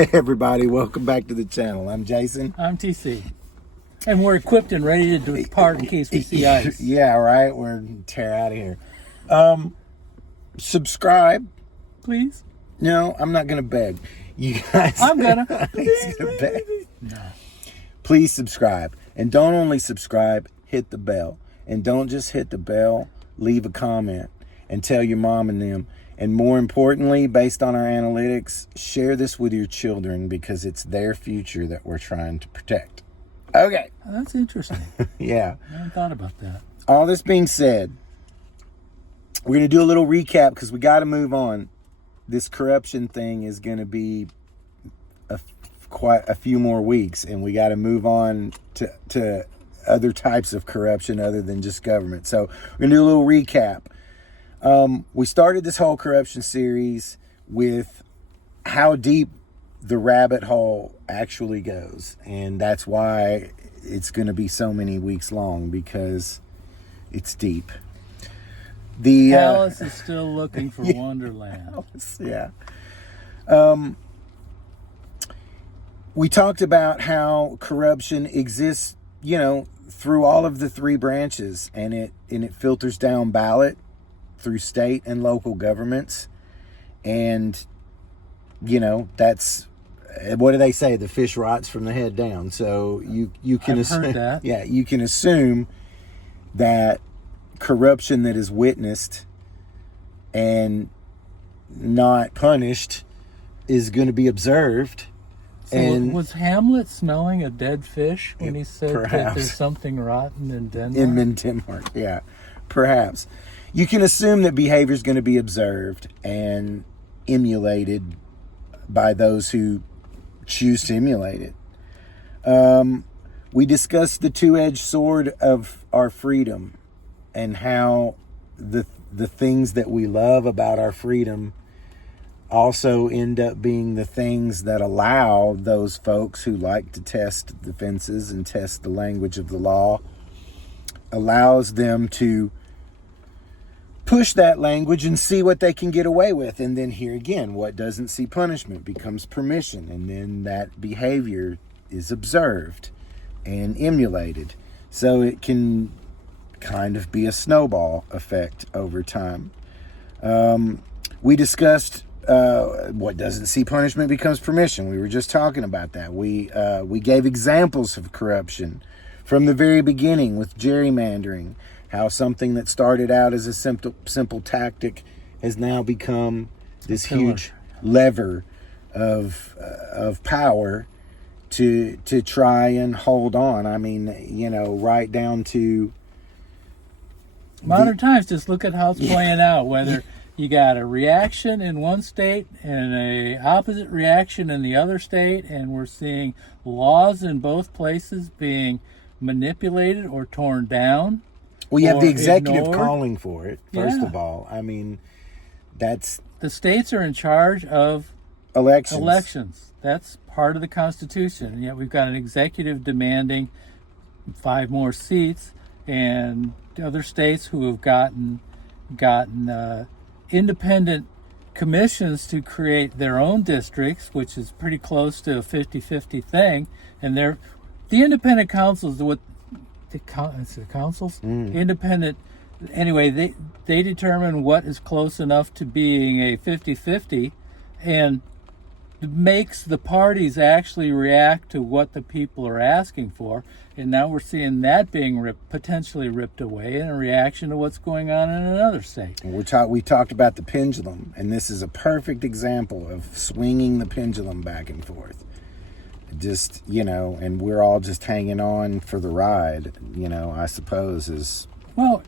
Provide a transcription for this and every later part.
Hey everybody, welcome back to the channel. I'm Jason. I'm TC. And we're equipped and ready to depart in case we see ice. Yeah, right. We're tear out of here. Subscribe. Please? No, I'm not gonna beg. You guys. I'm gonna. He's gonna beg. No. Please subscribe. And don't only subscribe, hit the bell. And don't just hit the bell, leave a comment and tell your mom and them. And more importantly, based on our analytics, share this with your children because it's their future that we're trying to protect. Okay. Oh, that's interesting. Yeah. I hadn't thought about that. All this being said, we're going to do a little recap because we got to move on. This corruption thing is going to be quite a few more weeks, and we got to move on to other types of corruption other than just government. So we're going to do a little recap. We started this whole corruption series with how deep the rabbit hole actually goes. And that's why it's going to be so many weeks long, because it's deep. Alice is still looking for Wonderland. Alice, yeah. We talked about how corruption exists, through all of the three branches, and it filters down ballot through state and local governments. And that's, what do they say, the fish rots from the head down. So you can heard that. Yeah, you can assume that corruption that is witnessed and not punished is going to be observed. So and was Hamlet smelling a dead fish when he said that there's something rotten in Denmark? In Denmark, yeah, perhaps. You can assume that behavior is going to be observed and emulated by those who choose to emulate it. We discussed the two-edged sword of our freedom and how the things that we love about our freedom also end up being the things that allow those folks who like to test the fences and test the language of the law, allows them to push that language and see what they can get away with. And then here again, what doesn't see punishment becomes permission. And then that behavior is observed and emulated. So it can kind of be a snowball effect over time. We discussed what doesn't see punishment becomes permission. We were just talking about that. We gave examples of corruption from the very beginning with gerrymandering. How something that started out as a simple tactic has now become this huge lever of power to try and hold on. I mean, right down to modern times. Just look at how it's playing out. Whether you got a reaction in one state and a opposite reaction in the other state, and we're seeing laws in both places being manipulated or torn down. Well, you have the executive ignored. calling for it, first of all. I mean, that's... The states are in charge of elections. That's part of the Constitution. And yet we've got an executive demanding 5 more seats, and other states who have gotten independent commissions to create their own districts, which is pretty close to a 50-50 thing. And the independent councils, the councils, independent, anyway, they determine what is close enough to being a 50-50, and makes the parties actually react to what the people are asking for. And now we're seeing that being potentially ripped away in a reaction to what's going on in another state. We talked about the pendulum, and this is a perfect example of swinging the pendulum back and forth. Just, and we're all just hanging on for the ride, I suppose is... Well,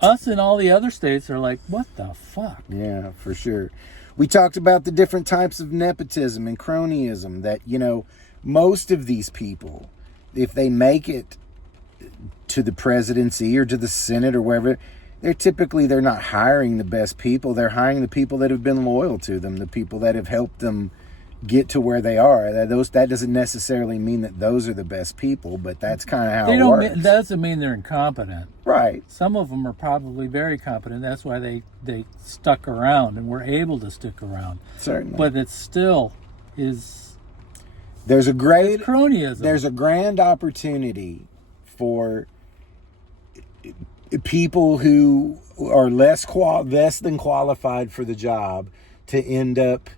us and all the other states are like, what the fuck? Yeah, for sure. We talked about the different types of nepotism and cronyism that, most of these people, if they make it to the presidency or to the Senate or wherever, they're not hiring the best people. They're hiring the people that have been loyal to them, the people that have helped them get to where they are. That doesn't necessarily mean that those are the best people, but that's kind of how it works. That doesn't mean they're incompetent. Right. Some of them are probably very competent. That's why they stuck around and were able to stick around. Certainly. But it still is There's a great cronyism. There's a grand opportunity for people who are less than qualified for the job to end up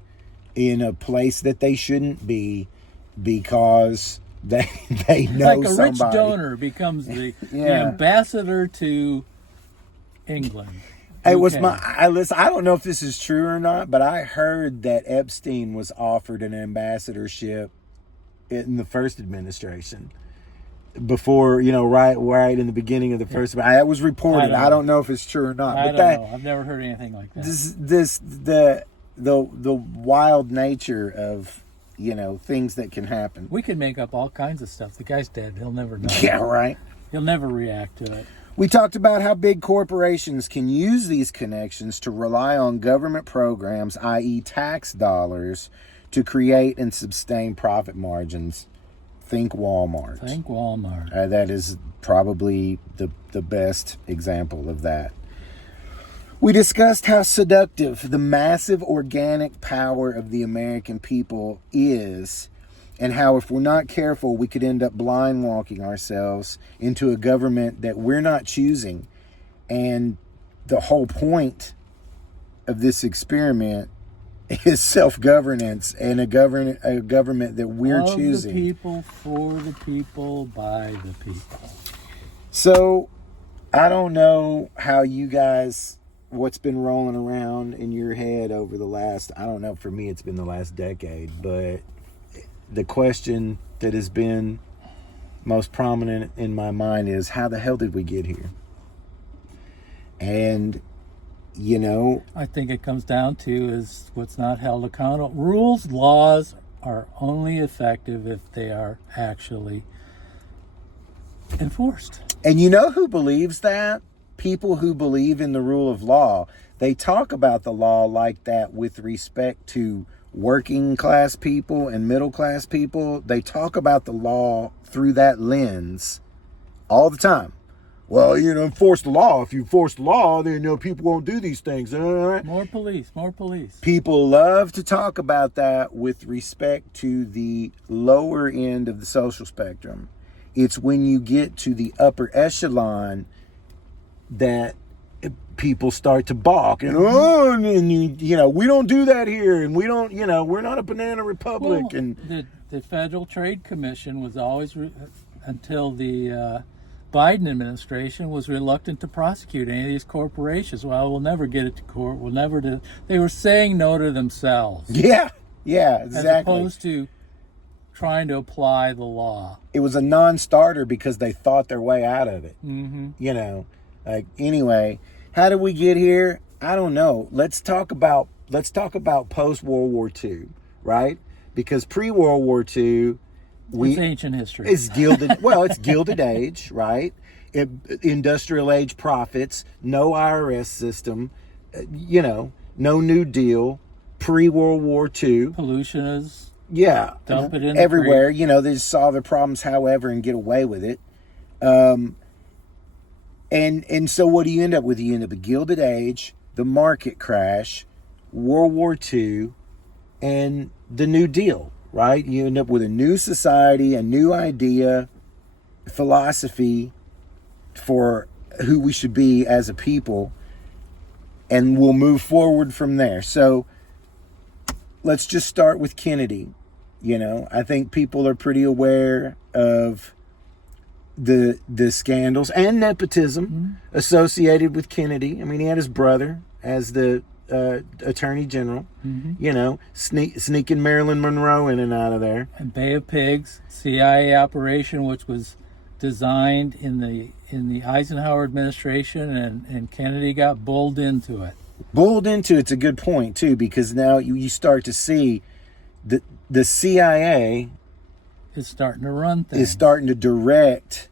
in a place that they shouldn't be because they know like a somebody. rich donor becomes the ambassador to England. It was UK. I don't know if this is true or not, but I heard that Epstein was offered an ambassadorship in the first administration. Before, right in the beginning of the first, that was reported. I don't know if it's true or not. I don't know. I've never heard anything like that. The wild nature of things that can happen. We could make up all kinds of stuff. The guy's dead. He'll never know. Yeah, right. He'll never react to it. We talked about how big corporations can use these connections to rely on government programs, i.e. tax dollars, to create and sustain profit margins. Think Walmart. Think Walmart. That is probably the best example of that. We discussed how seductive the massive organic power of the American people is, and how if we're not careful, we could end up blind walking ourselves into a government that we're not choosing. And the whole point of this experiment is self-governance and a government that we're choosing. Of the people, for the people, by the people. So, I don't know how you guys, what's been rolling around in your head over the last, I don't know, for me it's been the last decade, but the question that has been most prominent in my mind is, how the hell did we get here? And, I think it comes down to is what's not held accountable. Rules, laws are only effective if they are actually enforced. And you know who believes that? People who believe in the rule of law. They talk about the law like that with respect to working class people and middle class people. They talk about the law through that lens all the time. Well, enforce the law. If you enforce the law, then people won't do these things. More police. People love to talk about that with respect to the lower end of the social spectrum. It's when you get to the upper echelon that people start to balk and we don't do that here, and we don't, we're not a banana republic. Well, and the Federal Trade Commission was always until the Biden administration was reluctant to prosecute any of these corporations. Well, we'll never get it to court. We'll never do. They were saying no to themselves. Yeah, exactly. As opposed to trying to apply the law. It was a non-starter because they thought their way out of it. Mm-hmm. Anyway, how did we get here? I don't know. Let's talk about post-World War II, right? Because pre-World War II, it's ancient history. It's gilded. Well, it's Gilded Age, right? Industrial age profits, no IRS system, no New Deal, pre-World War II. Pollution is dump it in everywhere. They just solve their problems however and get away with it. And so what do you end up with? You end up with Gilded Age, the market crash, World War II, and the New Deal, right? You end up with a new society, a new idea, philosophy for who we should be as a people, and we'll move forward from there. So let's just start with Kennedy. I think people are pretty aware of the scandals and nepotism associated with Kennedy. I mean, he had his brother as the Attorney General, sneaking Marilyn Monroe in and out of there. And Bay of Pigs, CIA operation, which was designed in the Eisenhower administration, and Kennedy got bulled into it. It's a good point too, because now you start to see the CIA is starting to run things. Is starting to direct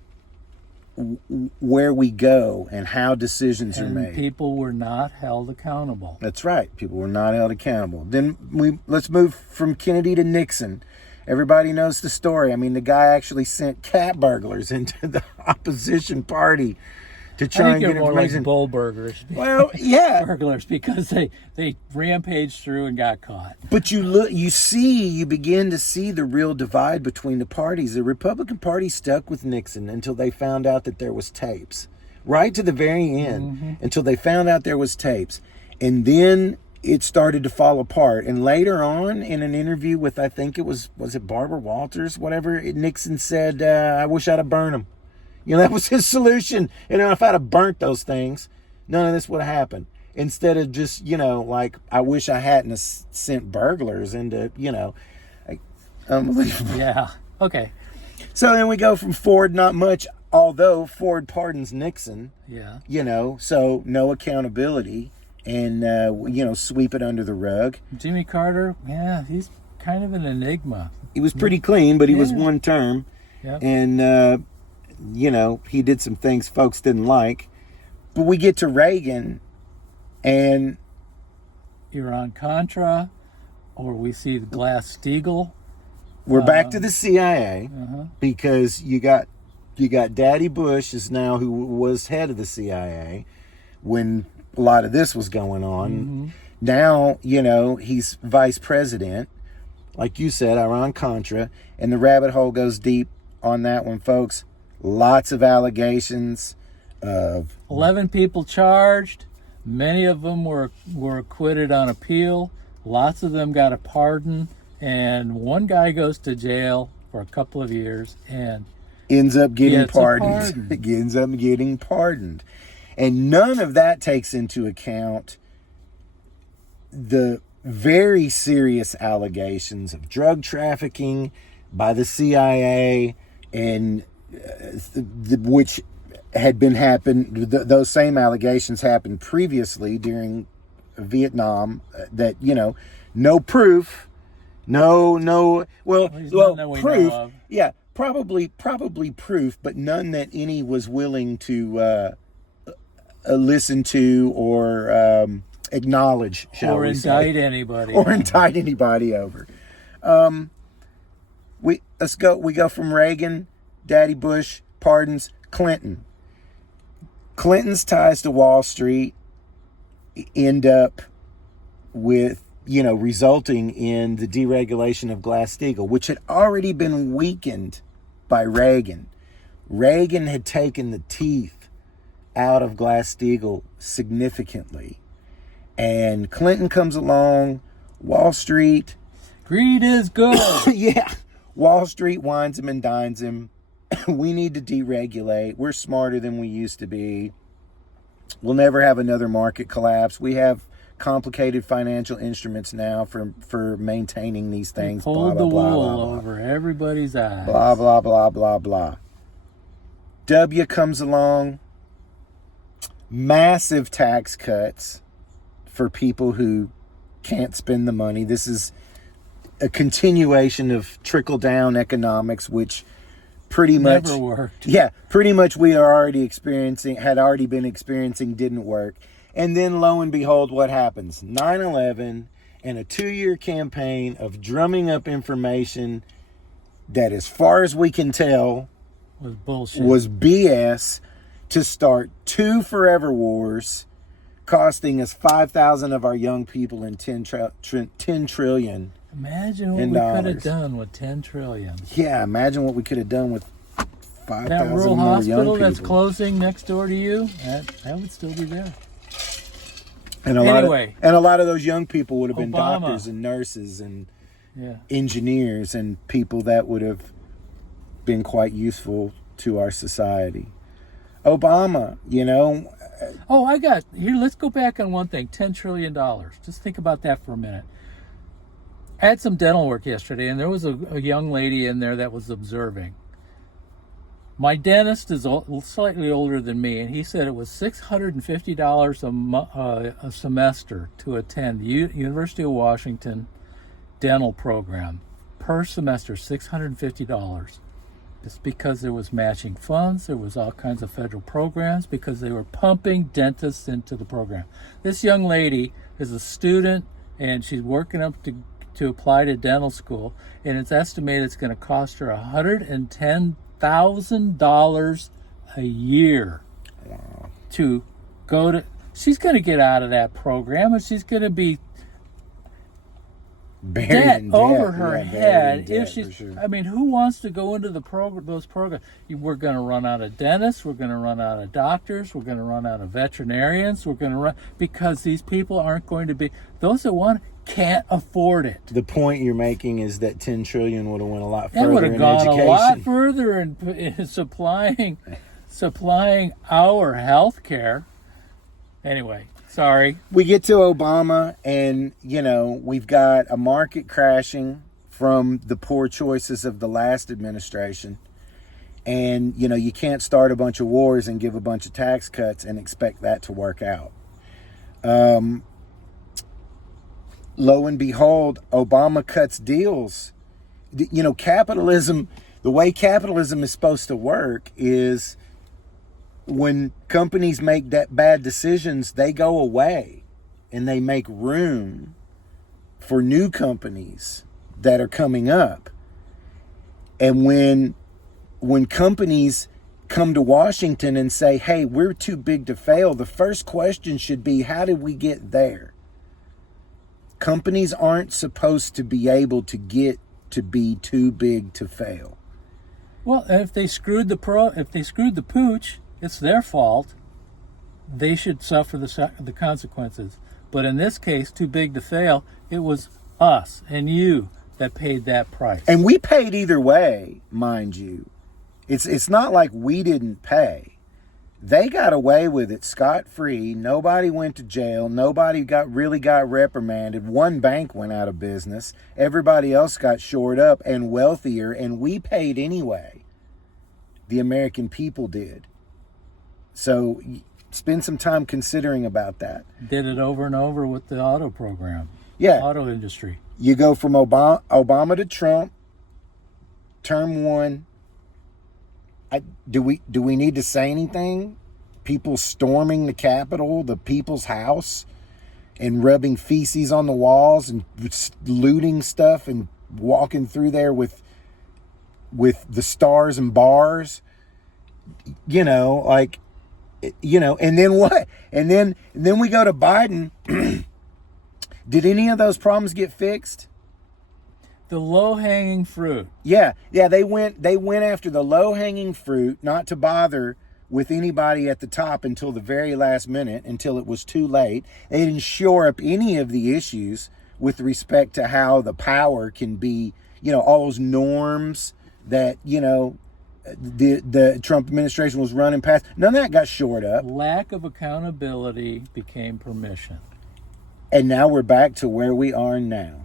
where we go and how decisions are made. People were not held accountable. That's right. People were not held accountable. Then let's move from Kennedy to Nixon. Everybody knows the story. I mean, the guy actually sent cat burglars into the opposition party to I try think and they're get more like information. bull burgers, Well, yeah, burglars, because they rampaged through and got caught. but you begin to see the real divide between the parties. The Republican Party stuck with Nixon until they found out that there was tapes, right to the very end, until they found out there was tapes, and then it started to fall apart. And later on, in an interview with, I think it was it Barbara Walters, whatever, Nixon said, "I wish I'd have burned them." That was his solution. If I'd have burnt those things, none of this would have happened. Instead of just, like, I wish I hadn't have sent burglars into, like, unbelievable. Yeah. Okay. So then we go from Ford, not much, although Ford pardons Nixon, Yeah. so no accountability and, sweep it under the rug. Jimmy Carter, yeah, he's kind of an enigma. He was pretty clean, but he was Yeah. one term. Yep. And, he did some things folks didn't like. But we get to Reagan, and Iran-Contra, or we see the Glass-Steagall. we're back to the CIA Uh-huh. because you got Daddy Bush is now, who was head of the CIA when a lot of this was going on. Now, he's vice president. Like you said, Iran-Contra, and the rabbit hole goes deep on that one, folks. Lots of allegations of 11 people charged. Many of them were acquitted on appeal. Lots of them got a pardon. And one guy goes to jail for a couple of years and ends up getting gets a pardoned. pardon. Ends up getting pardoned. And none of that takes into account the very serious allegations of drug trafficking by the CIA, and which had been those same allegations happened previously during Vietnam, that no proof, no well There's none that we proof, know of. yeah, probably proof, but none that any was willing to listen to or acknowledge, shall or we indict say, anybody. or indict anybody over. We go from Reagan, Daddy Bush, pardons, Clinton. Clinton's ties to Wall Street end up with, resulting in the deregulation of Glass-Steagall, which had already been weakened by Reagan. Reagan had taken the teeth out of Glass-Steagall significantly. And Clinton comes along, Wall Street, Greed is good. yeah, Wall Street wines him and dines him. We need to deregulate. We're smarter than we used to be. We'll never have another market collapse. We have complicated financial instruments now for maintaining these things. Pulled blah, the blah, wool blah, blah, blah. over everybody's eyes. Blah, blah, blah, blah, blah. W comes along. Massive tax cuts for people who can't spend the money. This is a continuation of trickle-down economics, which pretty much Never worked. Yeah, pretty much we are already experiencing, had already been experiencing, didn't work. And then lo and behold, what happens? 9/11 and a 2-year campaign of drumming up information that, as far as we can tell, Was bullshit. was BS, to start 2 forever wars, costing us 5,000 of our young people and 10 trillion. Imagine what in we could have dollars. done with 10 trillion. Yeah, imagine what we could have done with 5,000 That rural more young hospital people. that's closing next door to you, that would still be there. And Anyway. a lot of those young people would have been Obama. doctors and nurses and Yeah. engineers and people that would have been quite useful to our society. Obama, Oh, here, let's go back on one thing. $10 trillion. Just think about that for a minute. I had some dental work yesterday, and there was a young lady in there that was observing. My dentist is slightly older than me, and he said it was $650 a semester to attend the University of Washington dental program. Per semester, $650. It's because there was matching funds, there was all kinds of federal programs, because they were pumping dentists into the program. This young lady is a student, and she's working up to apply to dental school, and it's estimated it's going to cost her $110,000 a year. to go to. She's going to get out of that program, and she's going to be Buried debt in over debt. her Yeah, buried in head. debt, If she's, for sure. I mean, who wants to go into those programs? We're going to run out of dentists. We're going to run out of doctors. We're going to run out of veterinarians. We're going to run because these people aren't going to be. Those that want can't afford it. The point you're making is that 10 trillion would have went a lot That would further have in gone education. a lot further in supplying our health care. Anyway, sorry. We get to Obama, and we've got a market crashing from the poor choices of the last administration. And you can't start a bunch of wars and give a bunch of tax cuts and expect that to work out. Lo and behold, Obama cuts deals. Capitalism, the way capitalism is supposed to work is when companies make that bad decisions, they go away and they make room for new companies that are coming up. And when companies come to Washington and say, hey, we're too big to fail, the first question should be, how did we get there? Companies aren't supposed to be able to get to be too big to fail. Well, if they screwed the pooch, it's their fault. They should suffer the consequences. But in this case, too big to fail, it was us and you that paid that price. And we paid either way, mind you. It's not like we didn't pay. They got away with it scot-free. Nobody went to jail. Nobody got reprimanded. One bank went out of business. Everybody else got shored up and wealthier, and we paid anyway. The American people did. So spend some time considering about that. Did it over and over with the auto program. Yeah. Auto industry. You go from Obama to Trump, term one. Do we need to say anything? People storming the Capitol, the people's house, and rubbing feces on the walls and looting stuff and walking through there with the stars and bars. And then what? And then we go to Biden. Did any of those problems get fixed? The low-hanging fruit. Yeah, they went after the low-hanging fruit, not to bother with anybody at the top until the very last minute, until it was too late. They didn't shore up any of the issues with respect to how the power can be, all those norms that, the Trump administration was running past. None of that got shored up. Lack of accountability became permission. And now we're back to where we are now.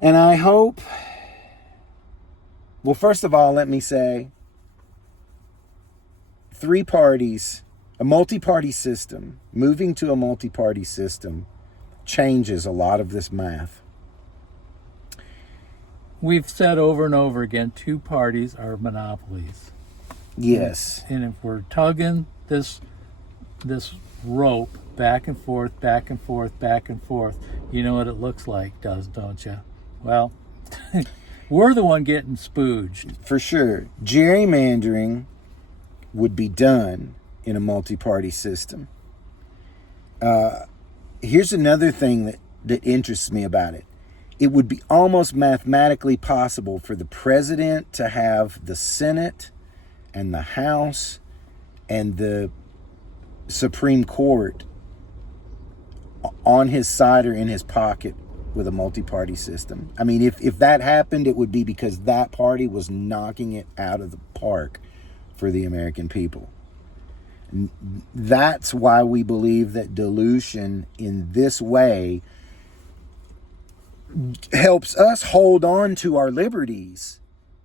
And I hope, well, first of all, let me say, 3 parties, a multi-party system, moving to a multi-party system changes a lot of this math. We've said over and over again, 2 parties are monopolies. Yes. And if we're tugging this rope back and forth, back and forth, back and forth, you know what it looks like, don't you? Well, we're the one getting spooged. For sure. Gerrymandering would be done in a multi-party system. Here's another thing that interests me about it. It would be almost mathematically possible for the president to have the Senate and the House and the Supreme Court on his side or in his pocket with a multi-party system. I mean, if that happened, it would be because that party was knocking it out of the park for the American people. That's why we believe that dilution in this way helps us hold on to our liberties.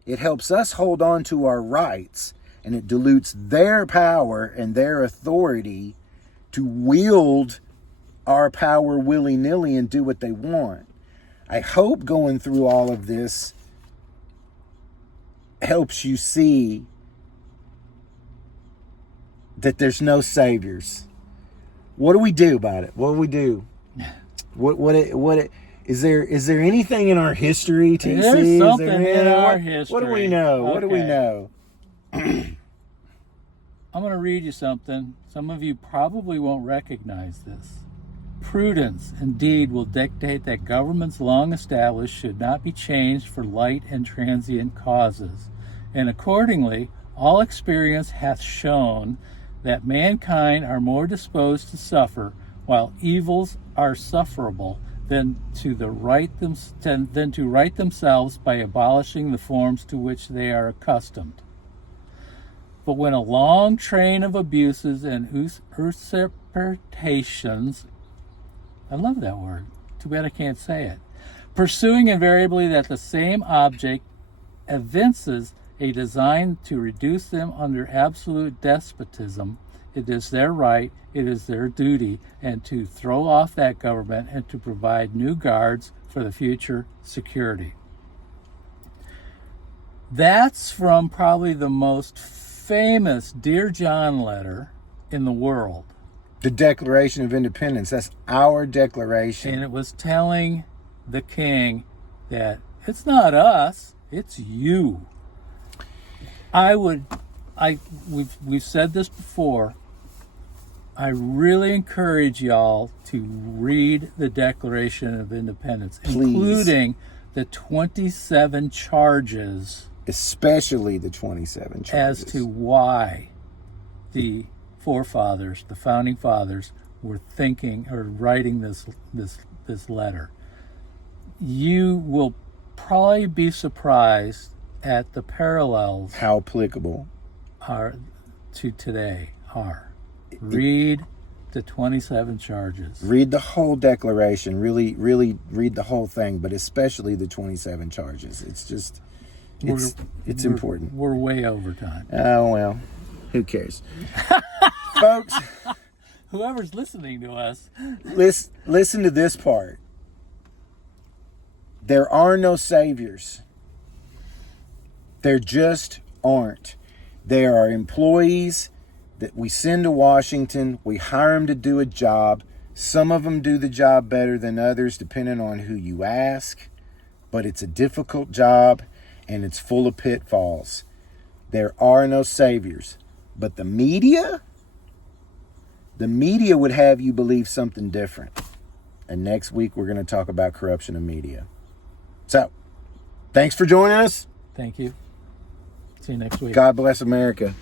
It helps us hold on to our rights, and it dilutes their power and their authority to wield our power willy-nilly and do what they want. I hope going through all of this helps you see that there's no saviors. What do we do about it? What do we do? Is there anything in our history, TC? There's something in our history. What do we know? Okay. What do we know? I'm going to read you something. Some of you probably won't recognize this. Prudence, indeed, will dictate that governments long established should not be changed for light and transient causes. And accordingly, all experience hath shown that mankind are more disposed to suffer, while evils are sufferable, than to right themselves by abolishing the forms to which they are accustomed. But when a long train of abuses and usurpations, I love that word, too bad I can't say it, pursuing invariably that the same object, evinces a design to reduce them under absolute despotism, it is their right, it is their duty, and to throw off that government and to provide new guards for the future security. That's from probably the most famous Dear John letter in the world. The Declaration of Independence. That's our declaration. And it was telling the king that it's not us, it's you. We've said this before. I really encourage y'all to read the Declaration of Independence, Please. including the 27 charges, especially the 27 charges, as to why the forefathers, the founding fathers, were thinking or writing this letter. You will probably be surprised at the parallels how applicable are to today are. Read the 27 charges. Read the whole declaration. Really read the whole thing, but especially the 27 charges. It's just, it's important. We're way over time. Oh, well, who cares? Folks, whoever's listening to us, listen to this part. There are no saviors. There just aren't. There are employees that we send to Washington. We hire them to do a job. Some of them do the job better than others, depending on who you ask. But it's a difficult job, and it's full of pitfalls. There are no saviors. But the media would have you believe something different. And next week, we're going to talk about corruption of media. So, thanks for joining us. Thank you. See you next week. God bless America.